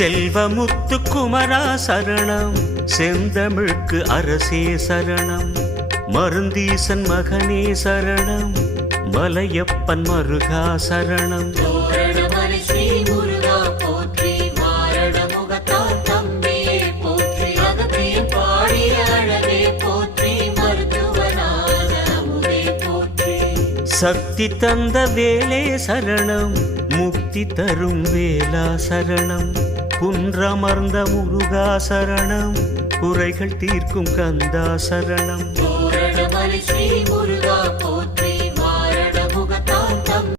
செல்வமுத்து குமரா சரணம், செந்தமிழ்க்கு அரசே சரணம், மருந்தீசன் மகனே சரணம், மலையப்பன் மருகா சரணம். சக்தி தந்த வேலே சரணம், முக்தி தரும் வேலா சரணம், குன்றமர்ந்த முருகா சரணம், குறைகள் தீர்க்கும் கந்தா சரணம். ஸ்ரீ முருகா போற்றி.